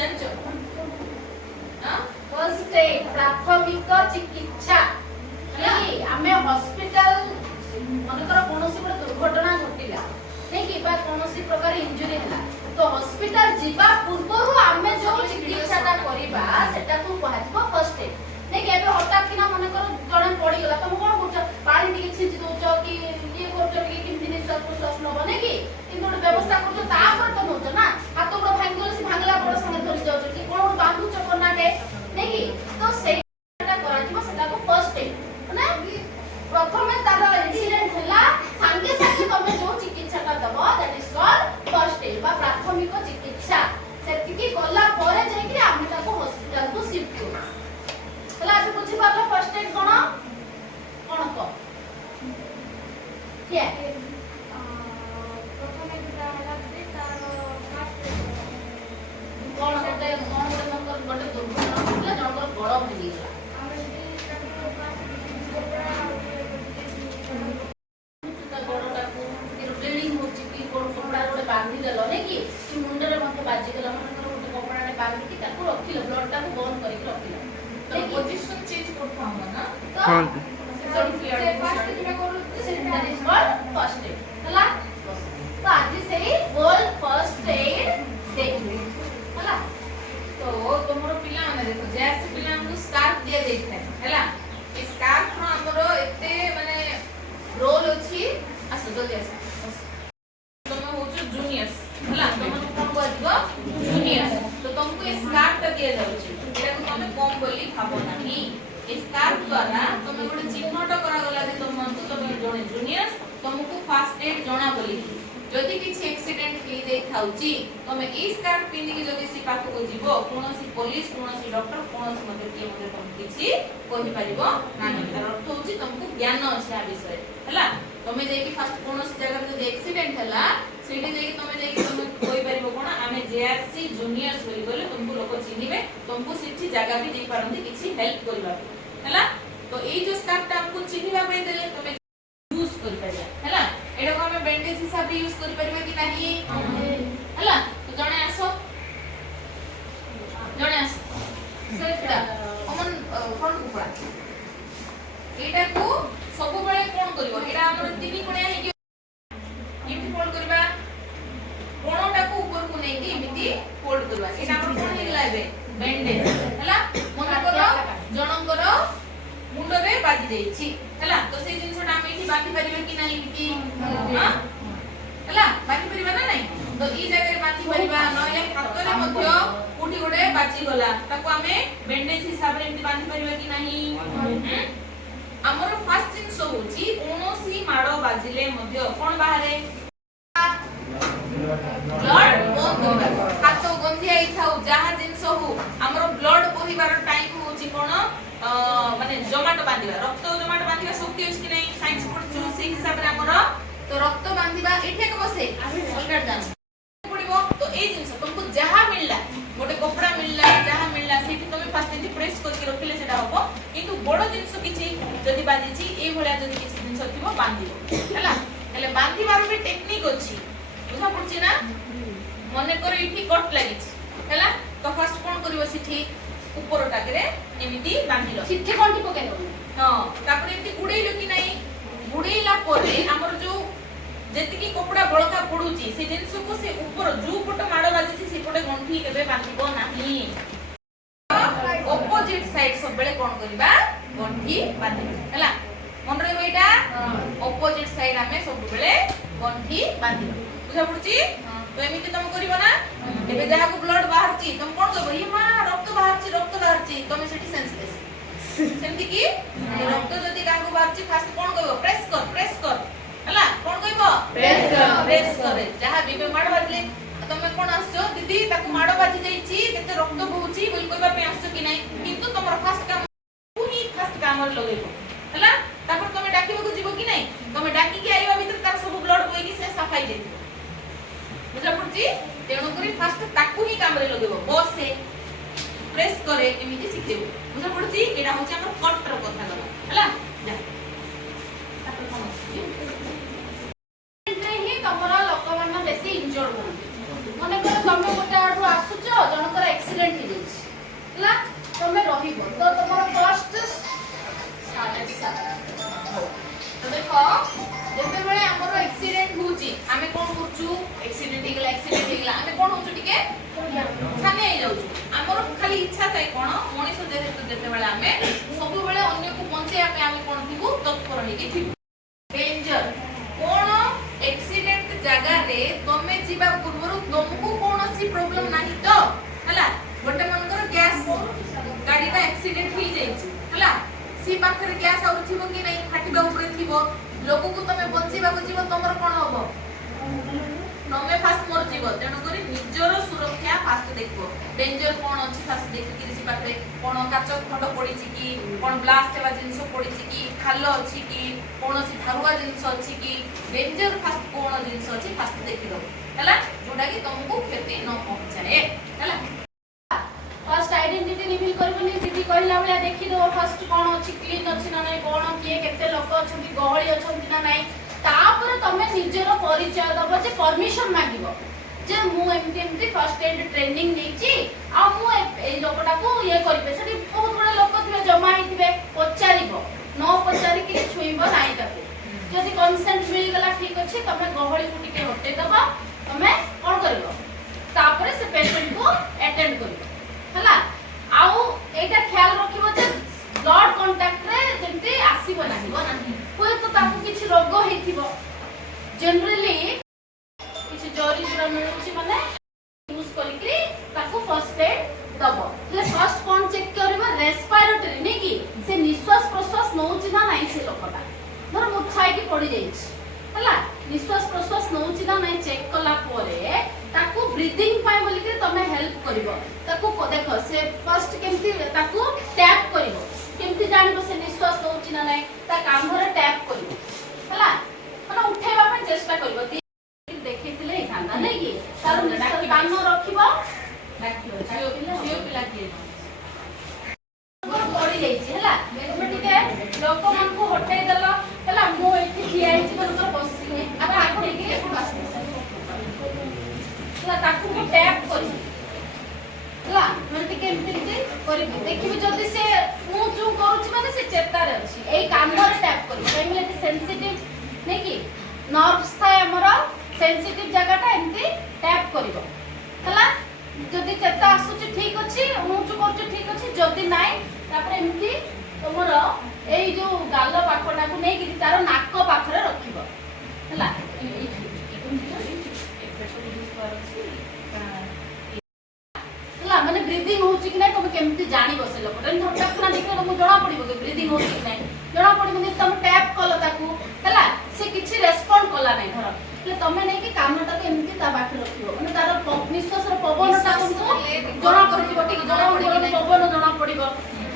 जानचो first aid प्राथमिक चिकित्सा नहीं आमे हॉस्पिटल मनकर कोनोसी बड़ दुर्घटना घटिला नहीं कि बा कोनोसी प्रकार इंजुरी हला तो हॉस्पिटल जीवा पूर्वरु आमे जो चिकित्साटा करिबा सेटा को कहबो फर्स्ट एड नहीं कि एबे हठात किना मनकर जणे पड़ी गला तुम कोन करछ पानी टिके छिंची दोछ कि ये करछ कि किमति निश्वास प्रश्वास नबो नहीं कि किंतु ଗୋଟେ ବ୍ୟବସ୍ଥା କରୁଛ ତାପରେ ତ ନଉଛ ନା ହାତ ଗୋଡ଼ ଭାଙ୍ଗିଗଲେ ସେ ଭାଙ୍ଗିଲା ବଡ଼ ସାଙ୍ଗେ ଧରି ଯାଉଛ କି କଣ ଗୋଟେ ବାନ୍ଧୁଛ କନାଟେ ନାଇଁ କି ତ ସେଇଟା କରାଯିବ ସେଟାକୁ ଫର୍ଷ୍ଟ ଏଡ୍ ମାନେ ପ୍ରଥମେ ତାର ଇନସିଡେଣ୍ଟ ହେଲା ସାଙ୍ଗେ ସାଙ୍ଗେ ତମେ ଯୋଉ ଚିକିତ୍ସାଟା ଦବ that is called first aid ବା ପ୍ରାଥମିକ ଚିକିତ୍ସା ସେତିକି କଲା ପରେ ଯାଇକି ଆମେ ତାକୁ ହସ୍ପିଟାଲକୁ ଶିଫ୍ଟ କରୁ ହେଲା ଏବେ ବୁଝି ପାରିଲ ଫର୍ଷ୍ଟ ଏଡ୍ କଣ କଣ କ କିଏ कौन होते नंबर गोटे दुर्घटना होतला जनकर गड़ भांगी गला गड़टा को ब्लीडिंग होची कि कोन कपड़ा गोटे बांधी देलो नै कि मुंडरे मते बाजी गेला मनकर गोटे कपड़ाटे बांधी कि ताको रखिलो ब्लडटा को बंद करिक रखिलो तो पोजीशन चेंज करथाम ना तो सम क्लियर फास्ट किना करू that is called first aid हला तो आज से वर्ल्ड फर्स्ट एड डे हला तो तुमरो पिला माने देखो जैसे पिला हमको स्कार्फ दिया देता है हला ए स्कार्फ नो हमरो एते माने रोल अछि आसो जल्दी आसो तुम होचो जूनियर्स हला तुम कोन कहदिबो जूनियर्स तो तुमको ए स्कार्फ ता दिया जाउछि एटा को तुम कम बोली खाबो नाही ए स्कार्फ द्वारा तुम गोटे चिन्हट करा गला जे तुम जने जूनियर्स तुमको फर्स्ट एड जणा बोली जदि किछि एक्सीडेंट हे दे थाउची तमे ई स्कार्फ पिंदी कि जदि सी पाखो को जीवो कोनोसी पुलिस कोनोसी डॉक्टर कोनोसी मते के मते तुम किछि कहि परिबो नाही तार अर्थ होची तुमको ज्ञान अछि आ विषय हला तमे जे कि फर्स्ट कोनोसी जगह जदि एक्सीडेंट हला सेठी जे कि तमे कहि परिबो कोन आमे जेआरसी जूनियर्स बोली बोले तुमको लोक चिनिबे तुमको सेठी जगह भी दे पारंती किछि हेल्प करबा हला तो ई जो स्कार्फ ता हमको चिनिबा पय देले तमे यूज करि परिया हला एडा को हमें बैंडेज हिसाब से यूज करि परबे कि नाही हला तो जणे आसो सेटा कमन फ्रंट कुपड़ा एटा को सब बेले कोन करबो एटा हमर तीनी कोणिया हे कि इमिति फोल्ड करबा कोणोटा को ऊपर को नै कि इमिति फोल्ड करबा एटा हमर कोन हे लाबे बैंडेज हला मन करो जनकर मुंड रे बाजी देछि हला तो से जिनसटा हम एठी बांधी परिबे कि नाही इमिति हां हला बांधी परिबा ना नाही तो ई जगह रे बांधी परिबा नले हातरे मध्य कोठी गोडे बाजी गला ताको हमें बैंडेज हिसाब रे इमिति बांधी परिबे कि नाही हमर फर्स्ट जिंस होची कोनोसी माडो बाजिले मध्य कोन बाहरे ब्लड बंद होबा हाथ गंधी आइ थाउ जहा जिंस हो हमर ब्लड बोहिबार टाइम होची कोन माने जमाटो बांधिबा रक्त जमाटो बांधिबा शक्ति अछि कि नै साइंस पढछु से हिसाब रे हमर तो रक्त बांधिबा एठे के बसे अलगड़ जान पड़िबो तो ए जिंस तुमको जहा मिलला गोटे कपड़ा मिलला जहा मिलला सेठी तुम फास्ट एठी प्रेस करके रखिले सेटा होबो किंतु बड़ जिंस किछि जदी बांधिछि ए भलिया जदी किछि जिंस थिबो बांधिबो हला हेले बांधिबार भी टेक्निक अछि बुझा पड़छि ना मने कर इठी कट लागिछि हला तो फर्स्ट कोन करिवो सेठी ऊपर टाकरे एमिति बांधिलो सिठी कोंटी पकेलो हां तापर एमिति गुडेइलो कि नाही गुडेइला परे हमर जो जेतिकी कपड़ा बळका पडुची से जिंस को से ऊपर जो पट माडो बाजिची से पटे गंठी केबे बांधिबो नाही ऑपोजिट साइड सब बेले कोन करबा गंठी बांधिबो हला मन रे बेटा ऑपोजिट साइड हमें सब बेले गंठी बांधिबो बुझा पडुची तो एमिति तुम करिवो ना एबे जहा को ब्लड बाहरची तुम कोन करबो ई मा रक्त बाहरची तुम सेठी सेंसलेस सेमति की रक्त जदी का को बाहरची फास्ट कोन करबो प्रेस कर हला कोन कहबो प्रेस कर जहा बिबे माड बाजले तुम कोन आछो दीदी ताको माड बाजी जाईची केते रक्त बहुची बोल कहबा पे आछो कि नै किंतु तुमर फास्ट काम पुनी फास्ट काम रे लगेबो हला तापर तुम डाकिबो को जीवो कि नै तुम डाकी के आइबा भीतर तार सब ब्लड बोई कि से सफाई दे बुझा पड़ची तेणु करी फास्ट ताकू ही काम रे लगेबो बस से प्रेस करे एमिति सिखेबो बुझा पड़ची एडा होची हमर कटर कथा गला हला जा तापर कोन ही तमरा लोक मन बेसी इंजर्ड हो माने कर तुम गोटे आडू आसुचो जनकर एक्सीडेंट हो जाइला तमे रहिबो तो तमरो फर्स्ट तो देखो जेते बेले हमरो एक्सीडेंट होची आमे कोन करछु एक्सीडेंट हेगला आमे कोन होछु टिके छाने आइ जाउछु हमरो खाली इच्छा थाए कोन मनीष जेते बेले आमे सब बेले अन्य को बंचे आमे कोन थिबु तत्पर हेकी थिबु डेंजर कोन एक्सीडेंट जगह रे तमे जीवा पूर्वरु तुमको कोनोसी प्रॉब्लम नाही तो हला गोटे मनकर गैस गाडीटा एक्सीडेंट हो जाइछि हला सी पाखरे गैस आउर थिबो कि नहीं फाटिबा ऊपर थिबो लोक को तमे बंचीबा को जीव तमरो कोन होबो नमे फास्ट मोर जीव तेणु करी निजर सुरक्षा फास्ट देखबो डेंजर कोन अछि फास्ट देखि कि सी पाखरे कोन काच खंड पडिछि कि कोन ब्लास्ट हेबा जिंस पडिछि कि खाल अछि कि कोनोसी धारुआ जिंस अछि कि डेंजर फास्ट कोन जिंस अछि फास्ट देखि दो हला जोडा कि तुमको क्षति न पहुंचाए हला फर्स्ट आइडेंटिटी रिवील करबनी दीदी कहला बेला देखि दो फर्स्ट कोन अछि क्लीन अछि ना नै कोन किए केते लोक अछंती गहळी अछंती ना नै तापर तमे निजर परिचय दबो जे परमिशन मागिबो जे मु एमती फर्स्ट एड ट्रेनिंग नेछि आ मु ए लोकटा को ये करबे सेठी बहुत बडा लोक थिबे जमा हिथिबे पचारिबो न पचारि कि छुइबो नाही ताके जदि कंसेंट मिल गला ठीक अछि तमे गहळी को टिके हटे दबो तमे कोन करबो तापर से पेशेंट को अटेंड करबो हला आउ एटा ख्याल रखिबो जे ब्लड कांटेक्ट रे जेंती आसीबो नाही कोइ तो ताकू किछि रोग हेथिबो जनरली किछि जरी जुरा मिलुछि माने यूज करिकरी ताकू फर्स्ट एड दबो ले फर्स्ट कोन चेक करबो रेस्पिरेटरी नै कि से निश्वास प्रश्वास नउछि ना नाही से लोकटा धर मुछाई की पड़ी जाइछि हला निश्वास प्रश्वास नउछि ना नाही चेक कला परे ताकू ब्रीथिंग पाए बोली के तमे हेल्प करबो ताकू देखो से फर्स्ट केमती ताकू टैप करबो केमती जानिबो से निश्वास नउछि ना नाही ता कांधरे टैप करबो हला माने उठेबा पे चेष्टा करबो देखिथिले थांदा नै कि तार निश्वास कान रखिबो राखिबो जियो पिला के पड़ी जाइछि हला तमे टिके लोक मन को हटाई देलो हला मु एठी ठिया आइछि मनकर बसि अब आखि के ला ताकू को टैप करी ला मन टिके एमती करी देखिबे जदी से मु जो करूछि माने से चेता रे अछि एई कांधरे टैप करी काइले सेंसिटिव नै कि नर्व्स थाए हमरा सेंसिटिव जगहटा एमती टैप करिवो हला जदी चेता आसुछि ठीक अछि मु जो करछि ठीक अछि जदी नाइ तापर एमती तमरो एई जो गाल पाखटा को नै कि तार नाक पाखरे रखिबो हला माने ब्रीथिंग होछि कि नै तमे केमती जानिबो से लोकटा हठात ना देखले तमु जणा पड़िबो कि ब्रीथिंग होछि कि नै जणा पड़िबो नि तमे टैप कलो ताकू हला से किछि रेस्पोंड कला नै धर ले तमे नै कि कामटा के एमती ता बाकी रखिबो माने तार निश्वासर पवनटा तुमको जणा पड़िबो कि जणा पड़िबो पवन जणा पड़िबो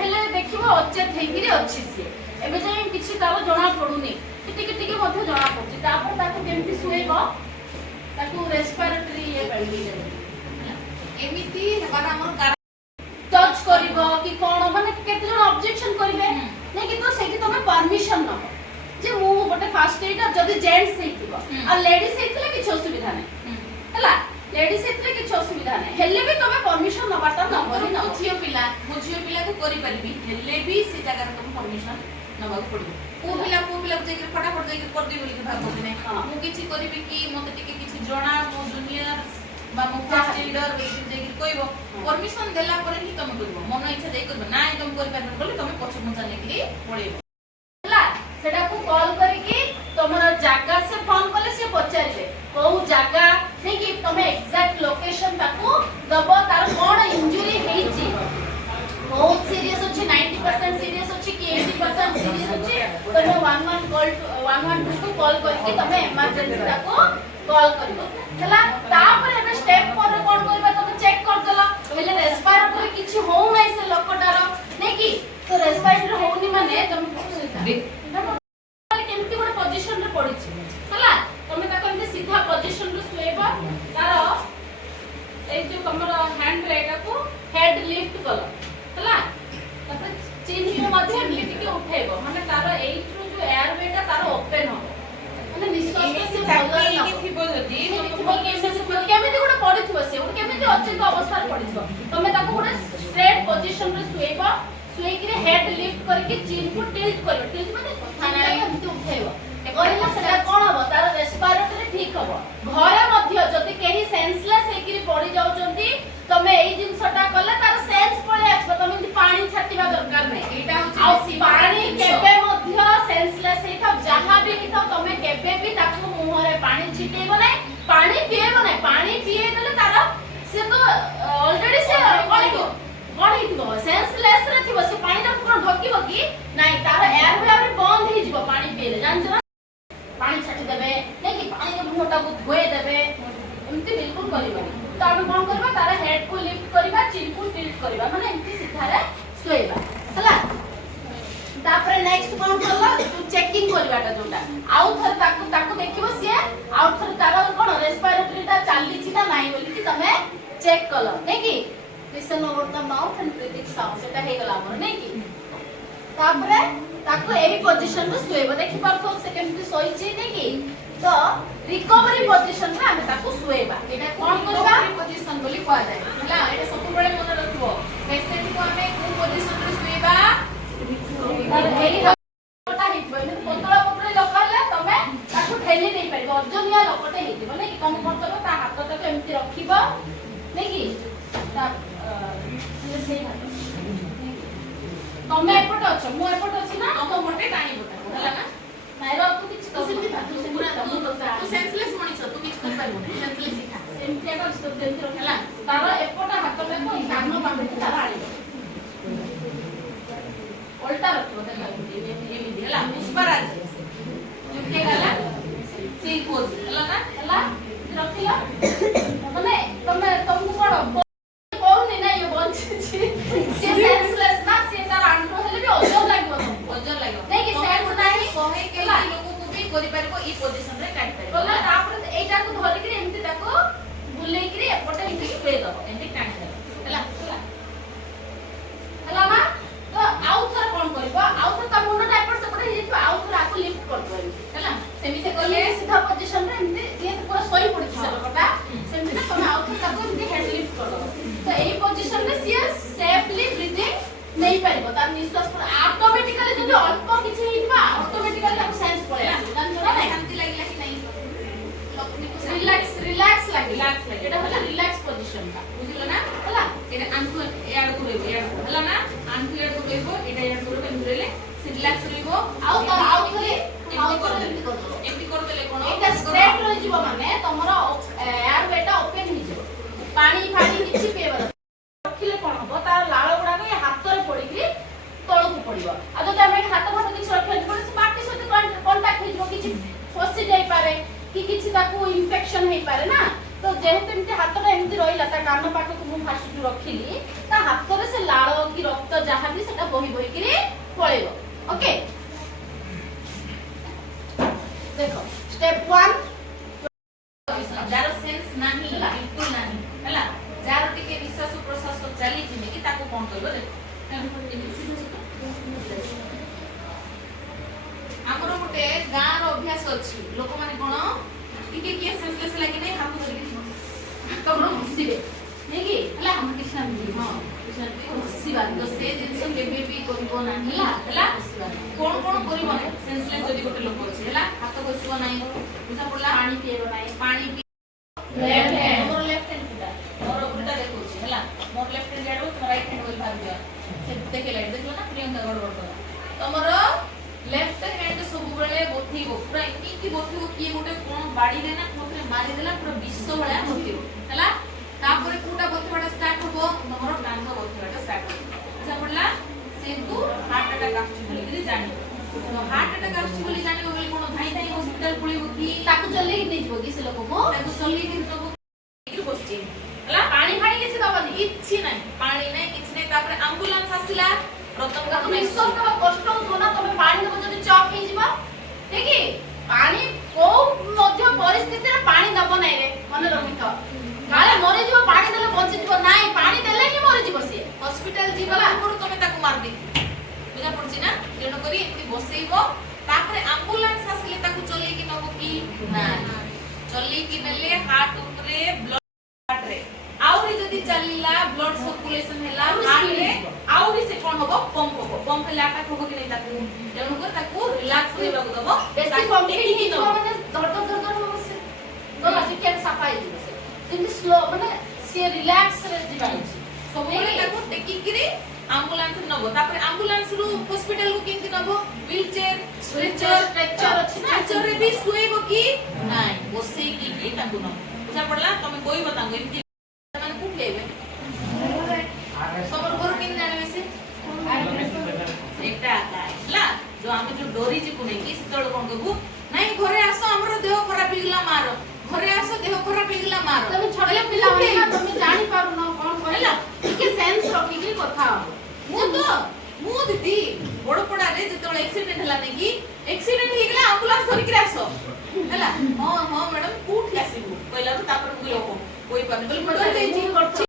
हेले देखिबो अचेत हेकिरि अछि से एबे जे किछि तार जणा पडुनी टिके टिके मध्ये जणा पडछि तापर ताकू केमती सुएबो ताकू रेस्पिरेटरी ये पडि एमिति हेबार हमर कारण टच करिवो कि कोन माने केते जण ऑब्जेक्शन करिवे नै कि तो सेठी तमे परमिशन न जे मु गोटे फास्ट एड जदी जेंट्स हेतिबो आ लेडीज हेतिले किछ असुविधा नै हला लेडीज हेतिले किछ असुविधा नै हेले भी तमे परमिशन न बाटा न करि न झियो पिला को करि परबी हेले भी से जगह तुम परमिशन नबा को पड़िबो को पिला जे के फटाफट जे के कर दी बोली के भाग बोली नै मु किछि करिबी कि मते टिके किछि जणा मो जूनियर बा मो फास्ट एडर जे के कहबो परमिशन देला परे ही तुम करबो मन इच्छा दे करबो नाइ तुम कर परबो बोली तुम पछ मुचा नै कि पड़ेबो हला सेटा को कॉल करी कि तमरा जागा से फोन करले से पचारिबे को जागा नै कि तमे एग्जैक्ट लोकेशन ताको दबो तार कोन इंजुरी हेछि बहुत सीरियस अछि 90% सीरियस अछि कि 80% सीरियस अछि तमे 11 को कॉल करके तमे इमरजेंसी ताको कॉल करिवो हला तापर एबे स्टेप पर कोन करबा तमे चेक कर देला हेले रेस्पिरेटरी किछि हो नै से लोकटार नै कि तो रेस्पिरेटरी होनी माने तमे केमती गोटे पोजीशन रे पडिछि हला तमे ताको एमती सीधा पोजीशन रे सुएबा तार ए जो हमरा हैंड रेगा को हेड लिफ्ट कलो हला तापर चिन को मध्ये लिफ्ट के उठेबो माने तार एइट्रो जो एयर वेटा तार ओपन हो माने निश्वास से भलो थिबो जदी केमिति गोटे पडिथिबो से केमिति अचित अवस्था पड़िबो तमे ताको गोटे स्ट्रेट पोजीशन रे सुएबो सुएकी हेड लिफ्ट करके चिन को टिल्ट करबो टिल्ट माने कथा नै एमति उठेबो करला सेटा कोन हबो तार रेस्पिरेटरी ठीक हबो घरे मध्य जदि केही सेंसलेस हेकरी पड़ी जाउचंती तमे एई जिंसटा कले तार सेंस पळे आछो तमे पानी छाटिबा दरकार नै एटा होची पानी केबे मध्य सेंसलेस हेता जहां भी हेता तमे केबे भी ताकू मुंह रे पानी छिटेबो नै पानी पिएबो नै पानी पिए देले तार से तो ऑलरेडी से कोलिबो कोन हितबो सेंसलेस रे थिबो से पानी ता कोन ढकिबो की नै तार एयर वे बंद हि जिवो पानी पिएले जानछ पानी छाटी देबे नै कि पानी के मुंहटा को धोए देबे एमती बिल्कुल करिबो तो हम कोन करबा तार हेड को लिफ्ट करबा चिन को टिल्ट करबा माने एमती सीधा रे सोएबा हला तापर नेक्स्ट कोन करला तू चेकिंग करबाटा जोटा आउ थर ताकू ताकू देखिबो सिए आउ थर तार कोन रेस्पिरेटरी ता चाली छि ना नाही बोली कि तमे चेक कलो नै कि listen over the mouth and breathing sound सेटा हे गला हमर नै कि तापर ताकू एही पोजीशन रे सुएबो देखि पारतो से केमति सोई छि नै कि तो रिकवरी पोजीशन रे हम ताकू सुएबा एटा कोन करबा पोजीशन बोली कहै जाय हला एटा सब बेले मन रखबो पेशेंट को हमें को पोजीशन रे सुएबा तार एही लोटा हितबो नै पतला पतला लोक हला तमे ताकू ठेली नै परिबो अजनिया लोकटे हितबो नै कि तमे कोन करबो ता हाथ ताको एमति रखिबो नै कि ता से हाथ तमे एपट अछ मु एपट अछि ना तम मोटे टाणी बोटा हला ना नाइरो तू किछ तो सेमति तू पूरा सेमति तू सेंसलेस मनिस तू किछ कर पाइबो सेंसलेस सिखा सेमति एटा तो सेमति रखला तार एपट हाथ में को कान बांधे तार आड़ी उल्टा रखो देखा एमि हला पुष्पराज चुके गला सी पोज हला ना हला रखिला माने तमे तुमको कोन कोउनी ना ये बंच छी से सेंसलेस ना से तार आंटो हेले भी ओजन लागबो ओजन लागो नहीं कि सेंस नाही 100 केजी लोक को भी करि परबो ई पोजीशन रे काट परबो बोला तापर एटा को धरि कि एमति ताको बुलेई कि एपटे एमति स्प्रे दबो एमि काट हला हला मा तो आउ थर कोन करबो आउ थर ता मुंडा एपट सेपटे हे जितो आउ थर आको लिफ्ट कर परबो हला सेमि से कले कले सीधा पोजीशन रे एमति ये पूरा सोई पड़ी से लोकटा सेमति ना तमे आउ थर ताको एमति हेड लिफ्ट कर दो तो एही पोजीशन रे सिया सेफली ब्रीथिंग नहीं पारिबो तार निश्वास पर ऑटोमेटिकली जदि अल्प किछि हितबा ऑटोमेटिकली ताको सेंस पळे आसी जान जोना नै शांति लागला कि नहीं लक्ष्मी को रिलैक्स रिलैक्स लागे रिलैक्स लागे एटा होला रिलैक्स पोजीशन का बुझिलो ना होला एटा आंखु याड को रहबो याड को हला ना आंखु याड को रहबो एटा याड को रहबो रहले से रिलैक्स रहबो आउ तार आउ थरे एमति कर देले कोन एटा स्ट्रेट रहि जिवो माने तमरो एयर वेटा ओपन हि जिवो पानी फानी किछि पेबर रखिले कोन हबो तार लाळ गुडा के हाथ रे पड़ी कि तळ को पड़िबो आ जदि हम हाथ फाथ किछि रखले पड़े से माटी सहित कांटेक्ट हि जिवो किछि फसी जाई पारे कि किछि ताकू इन्फेक्शन हेई पारे ना तो जेहेतु एमति हाथ रे एमति रहिला ता कान पाट को मु फास्ट रखिली ता हाथ रे से लाळ कि रक्त जहा भी सेटा बही बही कि पळेबो ओके देखो स्टेप 1 जार सेंस नाही बिल्कुल नाही हला जार टिके विश्वास प्रश्वास चली जिमे कि ताको कोन करबो हमरो गोटे गाँ रो अभ्यास अछि लोक माने कोन टिके के सेंसलेस लागि नै हाथ धरि तमरो हसिबे नै कि हला हम कृष्ण जी हां हसिबा तो से जिंस केबे भी करबो नाही हला कोन कोन करबो नै सेंसलेस जदि गोटे लोक अछि हला हाथ बसिबो नाही बुझा पड़ला पानी पिएबो नाही पानी left hand more left hand किटा मोर उल्टा देखौछि हला मोर लेफ्ट हैंड जाडो तो राइट हैंड बोल भाग दिया से देखे लाइट देखलो ना प्रियंका गड़बड़ कला तमर लेफ्ट हैंड सब बेले बोथिबो पूरा इकी बोथिबो किए गोटे कोन बाडी रे ना कोथरे मारी देला पूरा विश्व भला बोथिबो हला तापर कोटा बोथवाटा स्टार्ट होबो तमर कांध बोथवाटा स्टार्ट होबो बुझा पड़ला से तू हार्ट अटैक आछि बोली जानि तो हार्ट अटैक आछि बोली जानि बोली कोन धाई धाई हॉस्पिटल पळिबो की ताकू चले कि नै जिवो कि से लोक को ताको चली कि तो कि बसछि हला पानी फानी किछि दबनी किछि नै पानी नै किछि नै तापर एम्बुलेंस आसिला प्रथम का तमे निश्वास का कष्ट हो ना तमे पानी दबो जदि चॉक हे जिवो ठीक है पानी को मध्य परिस्थिति रे पानी दबो नै रे मन रखिथो काले मरे जिवो पानी देले बंचि जिवो नाही पानी देले ही मरे जिवो से हॉस्पिटल जीवला आगुर तमे ताको मार दी बुझा पड़छि ना जेनो करी एति बसेइबो तापर एम्बुलेंस आसिले ताको चली कि नबो की ना चली कि नेले हार्ट ऊपरे ब्लड हार्ट रे आउरी जदी चलीला सर्कुलेशन हैला हार्ट रे आउ भी से कोन होबो पंप हैला अटैक होबो कि नै ताकू तेनु कर ताकू रिलैक्स होइबा को दबो बेसी पंप की न माने धड़ हो से तो लास्ट के सफाई दिबो से किंतु स्लो माने से रिलैक्स रे जीवा अछि सबले ताकू टेकी करी एम्बुलेंस नबो तापर एम्बुलेंस रु हॉस्पिटल को किंति नबो व्हील चेयर स्ट्रेचर अछि ना स्ट्रेचर रे भी सुइबो कि नै बसे की ताकू न बुझा पड़ला तमे कोई बतांगो इनकी माने कुट लेबे समर घर किन जाने से एकटा ला जो हम जो डोरी जी को नै कि सेतळ कोन कहबू नै घरे आसो हमरो देह खराब हिगला मारो घरे आसो देह खराब हिगला मारो तमे छडले पिला ना तमे जानि पारु न कोन कहला के सेंस रखी कि कथा मु दीदी बड़ पड़ा रे जेतळ एक्सीडेंट हला नै कि एक्सीडेंट हिगला एम्बुलेंस धरि के आसो हला हां मैडम कुठ आसीबू कहला तो तापर मुई लोको कोई पानी बोल मडर दे जी नॉट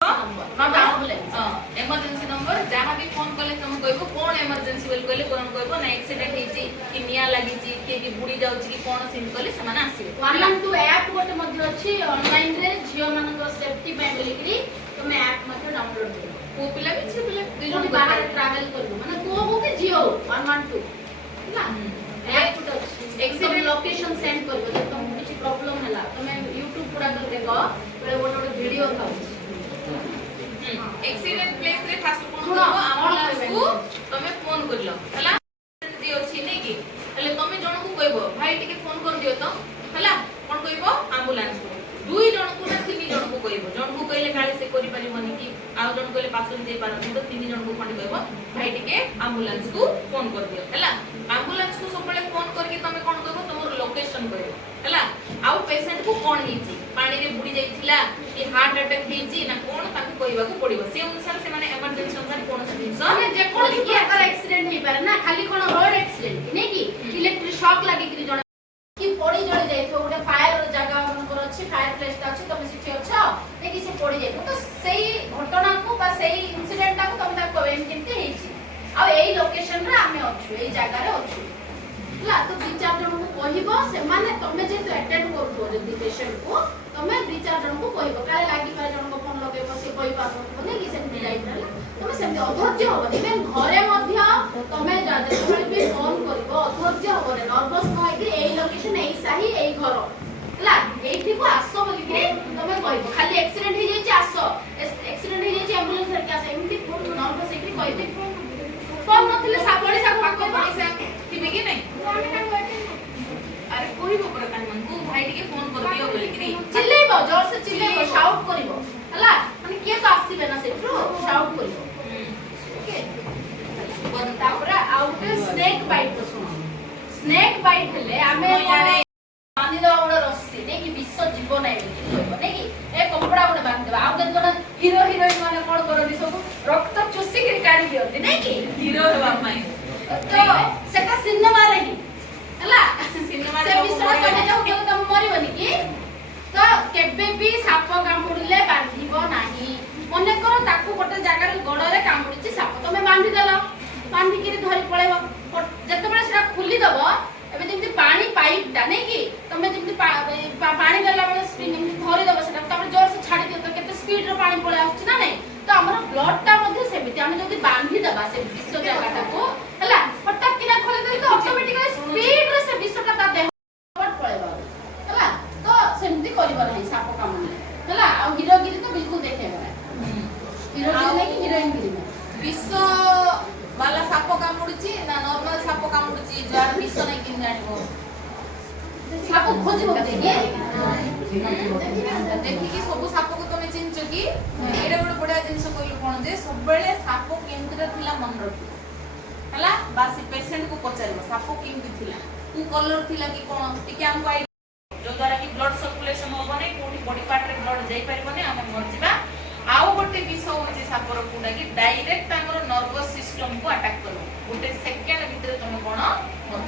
एम्बुलेंस इमरजेंसी नंबर जहां भी फोन कले तुम कहबो कोन इमरजेंसी बोल कहले कोन कहबो ना एक्सीडेंट हेची कि निया लागि छी के बुडी जाउची कि कोन सिन कले समान आसीबे 112 ऐप गोटे मध्ये अछि ऑनलाइन रे जियो मानको सेफ्टी पे बोलिकरी तुम ऐप मध्ये डाउनलोड करो को पिला भी छी पिला दुई जन बाहर ट्रैवल करबो माने को हो के जियो 112 ना ऐप गोटे अछि एक्सीडेंट लोकेशन सेंड करबो जे तुम किछि प्रॉब्लम हला तुम YouTube पूरा कर देखो गोटे गोटे वीडियो थाउ एक्सीडेंट प्लेस रे फास्ट कोन करबो एम्बुलेंस को तमे फोन करलो हला जे अछि नै कि हले तमे जण को कहबो भाई टिके फोन कर दियो तो हला कोन कहबो एम्बुलेंस को दुई जण को ना तीन जण को कहबो जण को कहले काले से करि परिबोनी कि आ जण कहले पासन दे पारन तो तीन जण को कोन कहबो भाई टिके एम्बुलेंस को फोन कर दियो हला एम्बुलेंस को सबले फोन करके तमे कोन कहबो तमर लोकेशन कहबो हला आउ पेशेंट को कोन हिची पानी रे बुडी जाइथिला कि हार्ट अटैक हिची ना कोन ताकू कहबा को पड़िबो से अनुसार से माने इमरजेंसी अनुसार कोन से दिन माने जे कोन की अगर एक्सीडेंट हे पारे ना खाली कोन रोड एक्सीडेंट नै कि इलेक्ट्रिक शॉक लागि कि जण कि पड़ी जळी जाइथो गोटे फायर जगह मनकर अछि फायर प्लेस ता अछि तमे सिठी अछ नै कि से पड़ी जाइथो तो सेही घटना को बा सेही इंसिडेंट ता को तमे ता कहबे केनते हेछि आ एई लोकेशन रे आमे अछु एई जगह रे अछु ला तो दि चार जण को कहिबो से माने तमे जे तो अटेंड करथो जे पेशेंट को तमे दि चार जण को कहिबो काले लागि पारे जण को फोन लगेबो से कहि पाबो बोले कि से जाइथला तमे सेमते अधैर्य होबो इवन घरे मध्य तमे जेतबे भी फोन करबो अधैर्य होबो रे नर्वस न कि एई लोकेशन एई साही एई घर ला एठी को आसो बोली कि तमे कहिबो खाली एक्सीडेंट हे जाई आसो एक्सीडेंट हे जाई एम्बुलेंस रे आसो एमती नर्वस हे कि कहिबे फोन नथिले सापड़ी सा पाको पड़ी से थिबे कि नै अरे कोई को प्रकार मन को भाई टिके फोन कर दियो बोली कि चिल्लेबो जोर से चिल्लेबो शाउट करिवो हला माने के तो आसीबे ना सेट्रो शाउट करिवो ओके बन तापरा आउट स्नेक बाइट तो सुनो स्नेक बाइट हेले आमे बांधी दो ओडा रस्सी नै कि विश्व जीव नै कहबो नै कि ए कपड़ा ओडा बांधी देबा आउ जन हीरो हीरोइन माने कोन करबी सब रक्त चुसी के काढी दियंती नै कि हीरो हेबा माई तो सेटा सिनेमा रे हला सिनेमा से विश्वास करे जाऊ तो तम मरिबनी कि तो केबे भी साप कामुडले बांधिबो नाही मने कर ताकू गोटे जागा रे गडरे कामुडीची साप तमे बांधी देलो बांधी के धरि पळेबो जते बेले सेटा खुली दबो एबे जेमति पानी पाइप टा नै कि तमे जेमति पानी देला बेले स्प्रिंग धरि दबो सेटा तमे जोर से छाडी दियो तो केते स्पीड रे पानी पळे आछी ना नै तो हमर ब्लड टा मध्ये सेमिति हम जदी बांधी दबा से विश्व जागा टाको हला फटक किना खोले दई तो ऑटोमेटिकली स्पीड रे से विश्व टा ता देह पट पळेबा हला तो सेमिति करिबो नै साप कामुडले हला आ हीरोगिरी तो बिल्कुल देखेबा हीरोगिरी नै कि हीरोइनगिरी विश्व वाला साप कामुडुची ना नॉर्मल साप कामुडुची जार विश्व नै किन जानिबो साप खोजिबो देखि देखि कि सब साप को तमे चिन्ह कि एडे बड बडा जिंस कहलु कोन जे सब बेले साप केंद्र थिला मन रखि हला बासी पेशेंट को पचारिबो साप केंद्र थिला कु कलर थिला कि कोन टिके हम पाइ जो द्वारा कि ब्लड सर्कुलेशन होबो नै कोठी बॉडी पार्ट रे ब्लड जाई परिबो नै हम मर जिबा आउ गोटे विष होची सापर कोडा कि डायरेक्ट हमर नर्वस सिस्टम को अटैक करो गोटे सेकंड भीतर तमे कोन मर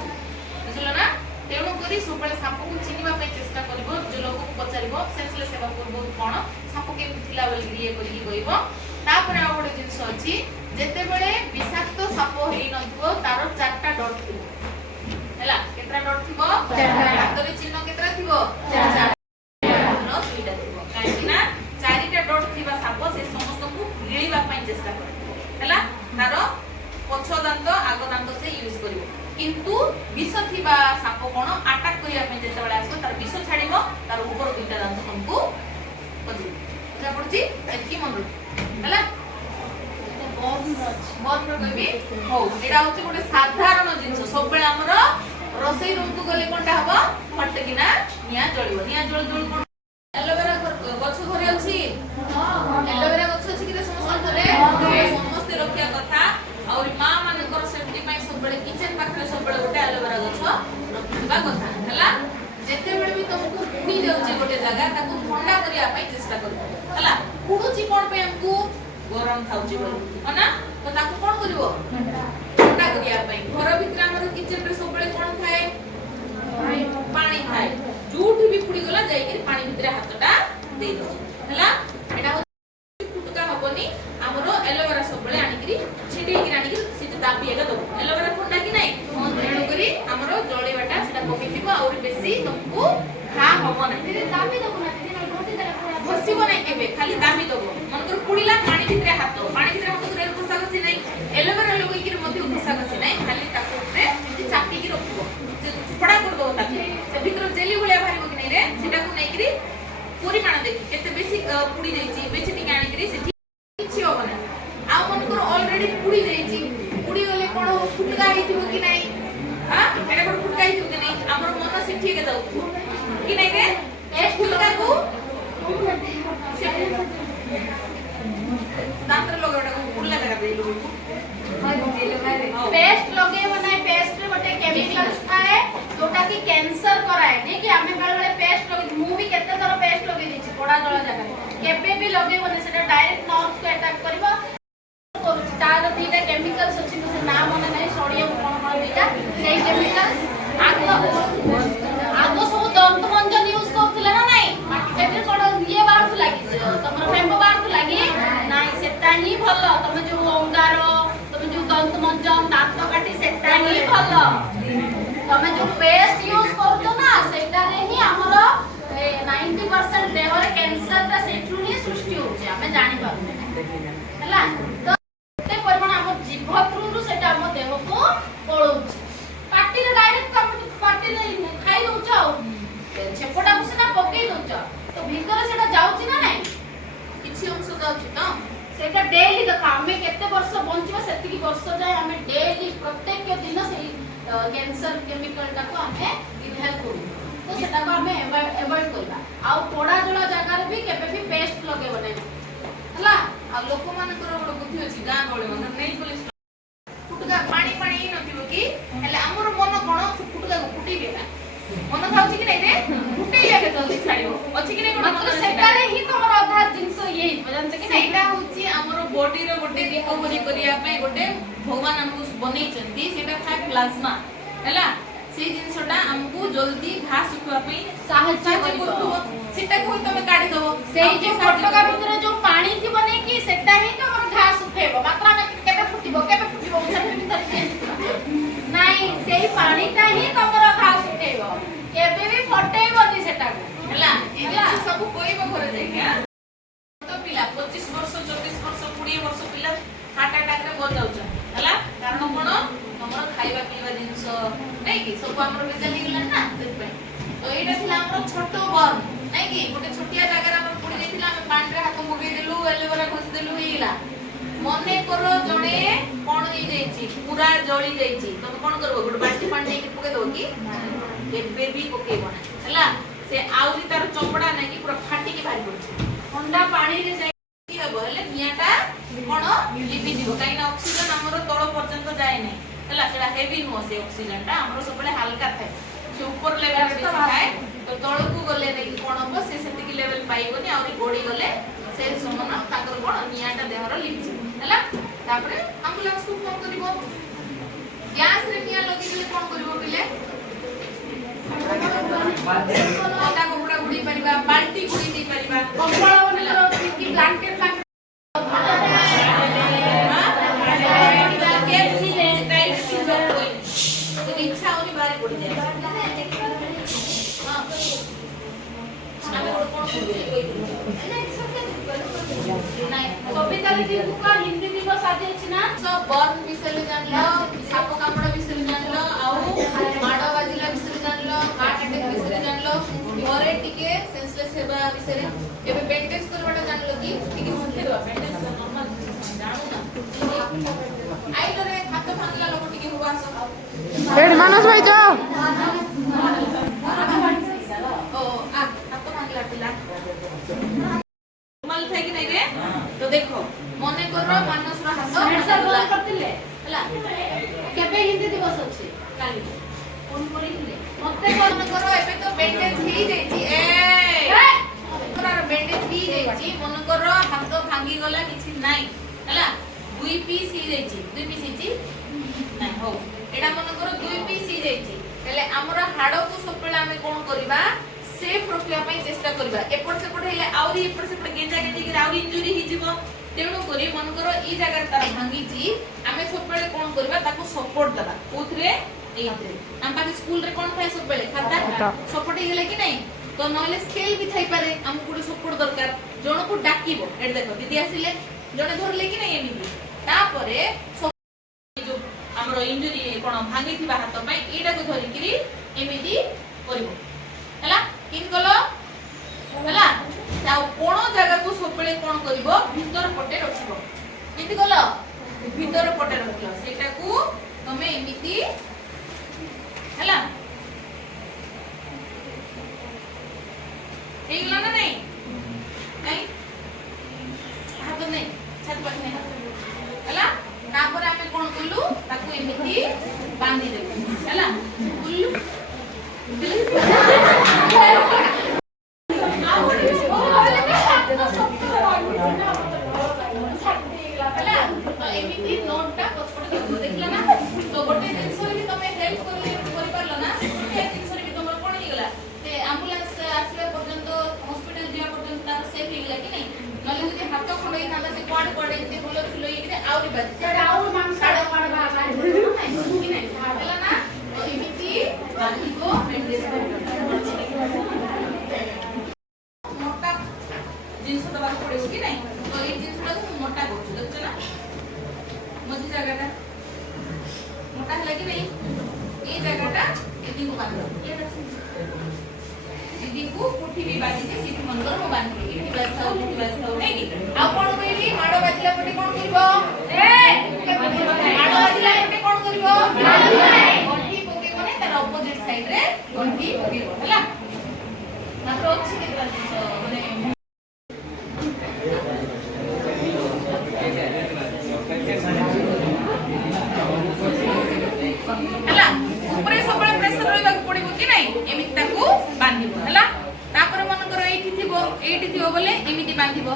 बुझलो ना तेणु करी सबले साप को चिनिबा पे चेष्टा करबो जो लोग को पचारिबो सेंसलेस सेवा करबो कोन साप के थिला बोल गिए करी कहबो तापर आ गोटे जिंस अछि जेते बेले विषाक्त साप हेई नथबो तार चारटा डॉट थिबो हैला केतरा डॉट थिबो चारटा हातरे चिन्ह केतरा थिबो चारटा नो दुईटा थिबो काहे कि ना चारिटा डॉट थिबा साप से समस्त को गिळे तार पछ दांत आग दांत से यूज करिवो किंतु विष थिबा साप कोन अटैक करिया पे जेते बेला आसो तार विष छाड़िबो तार ऊपर दुईटा दांत हमकु बजि जा पड़ची एतकी मन हला बहुत कहबी हो एडा होची गोटे साधारण जिंस सब बेला हमर रसोई रूम को गले कोनटा हबो फटकिना निया जळिबो निया जळ जळ कोन एलोवेरा गछ घरे अछि एलोवेरा गछ अछि कि समस्त घरे समस्त रखिया कथा और मां माने कर सेफ्टी पाई सब बेले किचन पाखरे सब बेले गोटे एलोवेरा गछ रखिबा कथा हला जेते बेले भी तुमको पुडी जाउची गोटे जगह ताकू ठंडा करिया पाई चेष्टा करबो हला पुडुची कोन पे हमकू गरम खाउची बोली अना तो ताकू कोन करिवो ठंडा करिया पाई घर भितर हमर किचन रे सब बेले कोन थाए पानी थाए जूठी भी पुडी गला जाई कि पानी भितर हाथटा देई दो हला एटा फुटका हबनी हमरो एलोवेरा सब बेले आनी कि छिडी कि आनी कि सिट दाबी एका दो एलोवेरा ठंडा कि नै रेणु करी हमरो जळीबाटा सेटा पके दिबो और बेसी तुमको खा हबो नै दीदी दाबी दो ना दीदी घोटी देला घसिबो नै एबे खाली दाबी दो मन कर पुडीला पानी भितर हाथ रे घुसा घसी नै एलोवेरा लगई कि मधे घुसा घसी नै खाली ताको रे चापी कि रखबो फड़ा कर दो ताके से भितर जेली भलिया भारिबो कि नै रे सेटा को नै कि परिमाण देखि केते बेसी पुडी जाईची बेसी टिका आनी कि से किछि होबो नै आ मन कर ऑलरेडी पुडी जाईची पुडी गले कोन फुटका हिथिबो कि नै हां एटा कोन फुटका हिथिबो कि नै हमर मन से ठीक है जाऊ कि नै रे ए फुटका को दांतर लगेटा को फुल्ला जगह देलु पेस्ट लगेबो नै पेस्ट रे गोटे केमिकल्स थाए जोटा कि कैंसर कराए नै कि हमें बेले बेले पेस्ट लगे मु भी केते तरह पेस्ट लगे दिछि पोड़ा जळा जगह केबे भी लगेबो नै सेटा डायरेक्ट नर्व को अटैक करबो तार दीटा केमिकल्स अछि से नाम मने नै सोडियम कोन दीटा सेही केमिकल्स आगो सब दंत मंजन यूज करथिले ना नै सेटे कोन ये बार लागि तमर फेंबो बार लागि नै सेटा ही भलो तमे जो अंगारो तमे जो दंत मंजन दांत काटी सेटा ही भलो तमे जो पेस्ट यूज करतो ना सेटा रे ही हमरो 90% देहर कैंसर ता सेठु ही सृष्टि होचे हमें जानि पाबे हला तो ते परिमाण हम जीभ थ्रू सेटा हम देह को पळौछ पाटी रे डायरेक्ट हम पाटी रे खाइ दउछ छेपटा को सेना पकेइ दउछ तो भीतर सेटा जाउची ना नै किछि अंश जाउची त सेटा डेली देखा हमें केते वर्ष बंचिबा सेतिकी वर्ष जाय हमें डेली प्रत्येक दिन सेही कैंसर केमिकल टा को हमें इनहेल करू तो सेटा को हमें अवॉइड करबा आ पोड़ा जळा जगह रे भी केबे भी पेस्ट लगेबो नै हला आ लोक मान कर बड़ बुद्धि अछि गां गळे मन नै पुलिस फुटका पानी पानी नथिबो कि हेले हमर मन कोन फुटका को फुटी गेला मन खाउची कि नै रे फुटै लागे जल्दी छाड़िबो अछि कि नै कोन मतलब सेटा रे ही तमर आधा जिंस ये वजन से कि सेटा होची हमर बॉडी रे गोटे रिकवरी करिया पे गोटे भगवान हमको बनै चंती सेटा थाय प्लाज्मा हैला से जिंसटा हमको जल्दी घास सुखवा पे साहाय्य करतो सेटा को तमे काढी दबो सेही जो फटका भीतर जो पानी थी बने कि सेटा ही तमर घास सुखेबो मात्रा में केबे फुटिबो उछन भीतर नहीं सेही पानी ता ही तमर घास सुखेबो केबे भी फटेबोनी सेटा को हैला ए सब कोइबो घरे जाय क्या तो पिला 25 वर्ष 24 वर्ष 20 वर्ष पिला हार्ट अटैक रे मर जाउछ हैला कारण कोन हमर खाइबा पीवा जिंस नै कि सब हमर बेजाली गेला ना सेत तो एटा थिला हमर छोटो बर्न नै कि गोटे छोटिया जगह हमर पुडी देथिला हम पानी रे हाथ मुगै देलु एलोवेरा घोष देलु हेला मने करो जणे कोन होई जाईची पूरा जळी जाईची तमे कोन करबो गोटे बाल्टी पानी के पके दो कि एबे भी पकेबो ना हैला से आउरी तार चपड़ा नै कि पूरा फाटी के भारी पड़छ ठंडा पानी रे की हबो हेले नियाटा कोन लिपि दिबो काई ना ऑक्सीजन हमर तळ पर्यंत जाय नै हैला सेडा हेवी नो से ऑक्सीजन टा हमर सबले हल्का थाए से ऊपर लेवल रे थाए तो तळ को गले नै कि कोन हबो से सेति की लेवल पाइबोनी आउरी बॉडी गले से समन ताकर कोन नियाटा देहर लिपि हैला तापरे एम्बुलेंस को फोन करिवो गैस रे निया लगिले कोन करिवो पिले ओटा कपड़ा गुडी परिबा बाल्टी गुडी दी परिबा कंबळ बने कि ब्लैंकेट ब्लैंकेट इच्छा होनी बारे पड़ी जाए सविता दीदी को हिंदी दिवस ବାଜି ଅଛି ନା ସୋ ବର୍ନ ବିଷୟରେ ଜାଣିଲ, ସାପ କାମୁଡା ବିଷୟରେ ଜାଣିଲ, ଆଉ ମାଡ଼ ବାଜିଲା ବିଷୟରେ ଜାଣିଲ, ହାର୍ଟ ଆଟାକ୍ ବିଷୟରେ ଜାଣିଲ, ଘରେ ଟିକେ ସେନ୍ସଲେସ୍ ହେବା ବିଷୟରେ। ଏବେ ବେଣ୍ଡେଜ କରିବାଟା ଜାଣିଲ କି? ଟିକେ ଶିଖେଇଦବା ବେଣ୍ଡେଜ ନର୍ମାଲ ଜାଣୁ ନା ଆଇଲରେ ହାତ ଭାଙ୍ଗିଲା ଲୋକ ଟିକେ ହୁଆ ଆସ ଏଠି ମାନସ ଭାଇ ଯାଅ। ଓ ଆ ହାତ ଭାଙ୍ଗିଲା ପିଲା ନର୍ମାଲ ଥାଏ କି ନାଇଁ ରେ? ତ ଦେଖ ମନେ କର ମାନସର ହାତ ସାର୍ ଭାଙ୍ଗିଲା ବନ୍ଦ କରିଥିଲେ ହେଲା। କେବେ ହିନ୍ଦୀ ଦିବସ ଅଛି କାଲି ଫୋନ କରିଥିଲେ ମତେ ମନେ କର ଏବେ ତ ବେଣ୍ଡେଜ ହେଇଯାଇଛି ବେଣ୍ଡେଜ ହେଇଯାଇଛି ମନେ କର ହାତ ଭାଙ୍ଗି ଗଲା କିଛି ନାହିଁ ହେଲା। 2 ପିସ୍ ହେଇଯାଇଛି 2 ପିସ୍ ହେଇଛି ନାଇଁ ହଉ ଏଟା ମନେ କର 2 ପିସ୍ ହେଇଯାଇଛି ହେଲେ ଆମର ହାଡକୁ ସବୁବେଳେ ଆମେ କଣ କରିବା ସେଫ୍ ରଖିବା ପାଇଁ ଚେଷ୍ଟା କରିବା। ଏପଟ ସେପଟ ହେଲେ ଆହୁରି ଏପଟ ସେପଟ ଗେଞ୍ଜା ଗେଞ୍ଜି କରି ଆହୁରି ଇଞ୍ଜୁରି ହେଇଯିବ। ତେଣୁ କରି ମନେ କର ଏଇ ଜାଗାରେ ତାର ଭାଙ୍ଗିଛି ଆମେ ସବୁବେଳେ କଣ କରିବା ତାକୁ ସପୋର୍ଟ ଦେବା। କୋଉଥିରେ? ଏଇଥିରେ। ଆମ ପାଖେ ସ୍କୁଲରେ କଣ ଥାଏ ସବୁବେଳେ ଖାତା ସପୋର୍ଟ ହେଇଗଲା କି ନାଇଁ? ତ ନହେଲେ ସ୍କେଲ ବି ଥାଇପାରେ ଆମକୁ ଗୋଟେ ସପୋର୍ଟ ଦରକାର। ଜଣକୁ ଡାକିବ ଏଠି ଦେଖ ଦିଦି ଆସିଲେ ଜଣେ ଧରିଲେ କି ନାଇଁ ଏମିତି ତାପରେ ଯୋଉ ଆମର ଇଞ୍ଜୁରି କଣ ଭାଙ୍ଗିଥିବା ହାତ ପାଇଁ ଏଇଟାକୁ ଧରିକିରି ଏମିତି କରିବ ହେଲା। କିନ୍ କଲ ହେଲା। ଆଉ କୋଣ ଜାଗାକୁ ସବୁବେଳେ କଣ କରିବ ଭିତର ପଟେ ରଖିବ। କେମିତି କଲ ଭିତର ପଟେ ରଖିଲ ସେଇଟାକୁ ତମେ ଏମିତି ହେଲା। ହେଇଗଲା ନା ନାଇଁ? ନାଇଁ ହାତ ନାଇଁ ଛାତି ପାଖେ ନାଇଁ ହେଲା। ତାପରେ ଆମେ କଣ କଲୁ ତାକୁ ଏମିତି ବାନ୍ଧି ଦେବୁ ହେଲା। ବୁଲିଲୁ ହେଲା। ତ ଏମିତି ନୋଟଟା ପଛପଟେ କରିବ ଦେଖିଲା ନା। ତ ଗୋଟେ ଜିନିଷରେ ବି ତମେ ହେଲ୍ପ କରିପାରିଲ ନା। ସେ ଜିନିଷରେ ବି ତମର କଣ ହେଇଗଲା ସେ ଆମ୍ବୁଲାନ୍ସ ଆସିବା ପର୍ଯ୍ୟନ୍ତ ହସ୍ପିଟାଲ ଯିବା ପର୍ଯ୍ୟନ୍ତ ତାର ସେଫ୍ ହେଇଗଲା କି ନାଇଁ? ନହେଲେ ଯଦି ହାତ ଖଣ୍ଡ ହେଇଥାନ୍ତା ସେ କୁଆଡେ କୁଆଡେ ଏମିତି ଭଲ ଥିଲ ହେଇକିରି ଆହୁରି ବାଜି ଆଉ ମାଂସ କି ନାଇଁ ହେଲା ନା। ତ ଏମିତି ବାନ୍ଧିବ ବେଣ୍ଡେଜ ମୋଟା ଜିନିଷ ଦବାକୁ ପଡିବ କି ନାଇଁ? ତ ଏଇ ଜିନିଷଟାକୁ ମୁଁ ମୋଟା କରୁଛି ଦେଖୁଛ ନା ମଝି ଜାଗାଟା ମୋଟା ହେଲା କି ନାଇଁ? ଏଇ ଜାଗାଟା ଦିଦିକୁ ବାନ୍ଧିବ ଦିଦିକୁ କୋଠି ବି ବାଜିଛି ସେଠି ମନେକର ମୁଁ ବାନ୍ଧିବି ଏଠି ବାଜିଥାଉ ଏଠି ବାଜିଥାଉ ନାଇଁ କି? ଆଉ କଣ କହିଲି ମାଡ଼ ବାଜିଲା ପଟେ କଣ କରିବ? ମାଡ଼ ବାଜିଲା ପଟେ କଣ କରିବ? ଗଣ୍ଠି ପକେଇବ ନାଇଁ ତାର ଅପୋଜିଟ ସାଇଡ ରେ ଗଣ୍ଠି ପକେଇବ ହେଲା। ତାପରେ ଅଛି କେତେଟା ଜିନିଷ ମାନେ ହେଲା ଉପରେ ସବୁବେଳେ ପ୍ରେସର ରହିବାକୁ ପଡିବ କି ନାଇଁ? ଏମିତି ତାକୁ ବାନ୍ଧିବ ହେଲା। ତାପରେ ମନେକର ଏଇଠି ଥିବ ବୋଲେ ଏମିତି ବାନ୍ଧିବ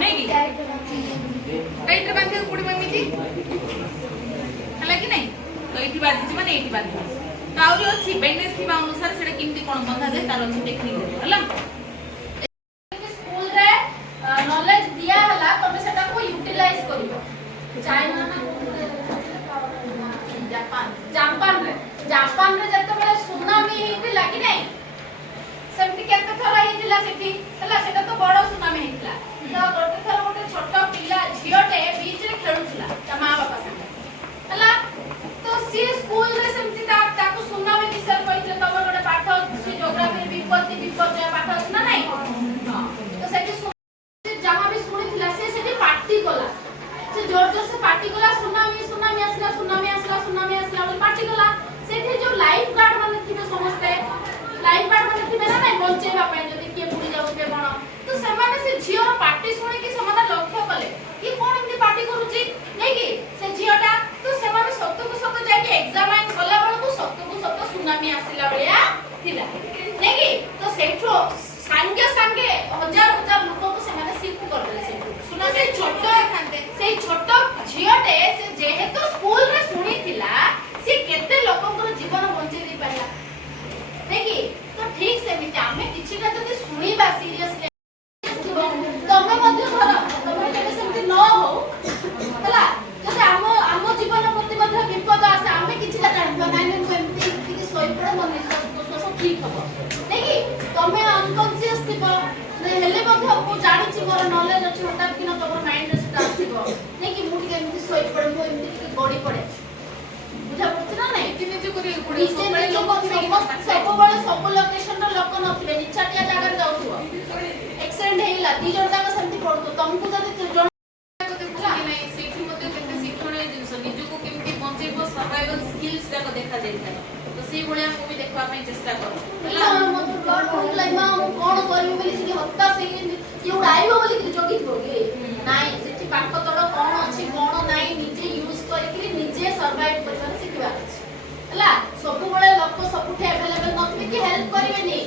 ନାଇଁ କି? ଟାଇଟରେ ବାନ୍ଧିବାକୁ ପଡିବ ଏମିତି ହେଲା କି ନାଇଁ? ତ ଏଇଠି ବାନ୍ଧିଛି ମାନେ ଏଇଠି ବାନ୍ଧିବ। ତ ଆହୁରି ଅଛି ବେଣ୍ଡେଜ ଥିବା ଅନୁସାରେ ସେଟା କେମିତି କଣ ବନ୍ଧାଯାଏ ତାର ଅଛି ଟେକ୍ନିକ ହେଲା। ସ୍କୁଲରେ ନଲେଜ ଦିଆ ହେଲା ତମେ ସେଟାକୁ ୟୁଟିଲାଇଜ କରିବ। ଚାଇନା ନା ଜାପାନରେ ଯେତେବେଳେ ସୁନାମି ହେଇଥିଲା କି ନାଇଁ ସେମିତି କେତେ ଥର ହେଇଥିଲା ସେଠି ହେଲା। ସେଟା ତ ବଡ ସୁନାମି ହେଇଥିଲା। ତ ଗୋଟେ ଥର ଗୋଟେ ଛୋଟ ପିଲା ଝିଅଟେ ବିଚରେ ଖେଳୁଥିଲା ତା ମା ବାପା ସାଙ୍ଗେ ହେଲା। ତ ସିଏ ସ୍କୁଲରେ ସେମିତି ତାକୁ ସୁନାମି ବିଷୟରେ କହିଥିଲେ ତମର ଗୋଟେ ପାଠ ଅଛି ଜିଓଗ୍ରାଫି ବିପତ୍ତି ବିପର୍ଯ୍ୟୟ ପାଠ ଅଛି ନା ନାଇଁ? ତ ସେଠି ଯାହା ବି ଶୁଣିଥିଲା ସେ ସେଠି ପାର୍ଟି କଲା। ସେ ଜୋର ଜୋର ସେ ପାର୍ଟି କଲା ସୁନାମି ସୁନାମି ଆସିଲା ସୁନାମି ଆସିଲା ସୁନାମି ଆସିଲା ବୋଲି ପାର୍ଟି କଲା। ସେଠି ଯୋଉ ଲାଇଫ ଗାର୍ଡ ମାନେ ଥିବେ ସମସ୍ତେ ଲାଇଫ ଗାର୍ଡ ମାନେ ଥିବେ ନା ନାଇଁ ବଞ୍ଚେଇବା ପାଇଁ ଯଦି କିଏ ବୁଡି ଯାଉଥିବେ କଣ। ତ ସେମାନେ ସେ ଝିଅର ପାର୍ଟି ଶୁଣିକି ସେମାନେ ନିଜେ ନିଜେ ସବୁବେଳେ ସବୁ ଲୋକେସନର ଲୋକ ନଥିବେ ନିଛାଟିଆ ଜାଗାରେ ଯାଉଥିବ ଏକ୍ସିଡେଣ୍ଟ ହେଇଗଲା 2 ଜଣ ଯାକ ସେମିତି ପଡୁଥିବ ତମକୁ ଯଦି ଜଣ ସେଇଠି ମଧ୍ୟ କେତେ ଶିକ୍ଷଣୀୟ ଜିନିଷ ନିଜକୁ କେମିତି ବଞ୍ଚେଇବ ସର୍ଭାଇଭାଲ ସ୍କିଲ୍ସ ଯାକ ଦେଖାଯାଇଥାଏ ତ ସେଇଭଳିଆ ମୁଁ ବି ଦେଖିବା ପାଇଁ ଚେଷ୍ଟା କରୁ ହେଲା ମତେ ବ୍ଲଡ ପଡିଲା ମା ମୁଁ କଣ କରିବି ବୋଲି ସେଠି ହତାଶ ହେଇକି କିଏ ଗୋଟେ ଆଇବ ବୋଲି ଜଗିଥିବ କି ନାଇଁ ସେଠି ପାଖ ତଳ କଣ ଅଛି କଣ ନାଇଁ ନିଜେ ୟୁଜ କରିକି ନିଜେ ସର୍ଭାଇଭ କରିବାର ଶିଖିବାର ଅଛି ହେଲା ସବୁବେଳେ ଲୋକ ସବୁଠି ଆଭେଲେବଲ ନଥିବେ କି ହେଲ୍ପ କରିବେନି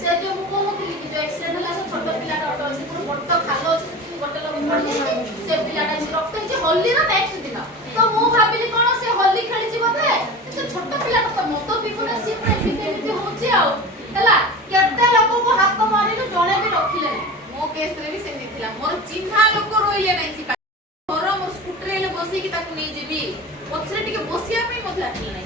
ସେ ଯୋଉ ମୁଁ କହୁଥିଲି କି ଯୋଉ ଆକ୍ସିଡେଣ୍ଟ ହେଲା ସେ ଛୋଟ ପିଲାଟା ଅଟୋ ଅଛି ପୁଣି ବଡ ଖାଲ ଅଛି ଗୋଟେ ଲୋକ ପଡିଯାଇଛି ସେ ପିଲାଟା ଏମିତି ରକ୍ତ ହେଇଛି ହୋଲିର ନେକ୍ସଟ ଦିନ ତ ମୁଁ ଭାବିଲି କଣ ସେ ହୋଲି ଖେଳିଛି ବୋଧେ ସେ ଛୋଟ ପିଲାଟା ତ ମଦ ପିଇବନା ସିଏ ପୁରା ଏମିତି ହଉଛି ଆଉ ହେଲା କେତେ ଲୋକଙ୍କୁ ହାତ ମାରିଲୁ ଜଣେ ବି ରଖିଲେ ନାହିଁ ମୋ କେସରେ ବି ସେମିତି ଥିଲା ମୋର ଚିହ୍ନା ଲୋକ ରହିଲେ ନାହିଁ ସେ ଘର ମୋର ସ୍କୁଟର ହେଲେ ବସିକି ତାକୁ ନେଇଯିବି ପଛରେ ଟିକେ ବସିବା ପାଇଁ ମୋତେ ଆସିଲା ନାହିଁ